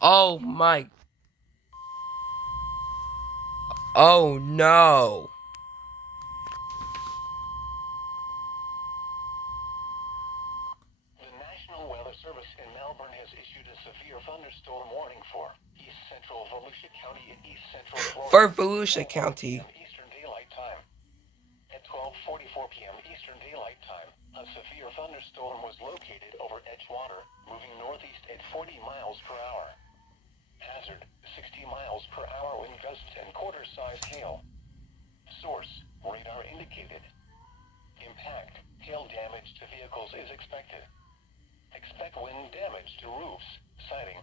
Oh my. Oh no. The National Weather Service in Melbourne has issued a severe thunderstorm warning for east central Volusia County and east central For Florida Volusia at 12:04 County. p.m. Eastern Daylight Time. At 12:44 p.m. Eastern Daylight Time, a severe thunderstorm was located over Edgewater, moving northeast at 40 miles per hour. Hazard, 60 miles per hour wind gusts and quarter-size hail. Source, radar indicated. Impact, hail damage to vehicles is expected. Expect wind damage to roofs, siding,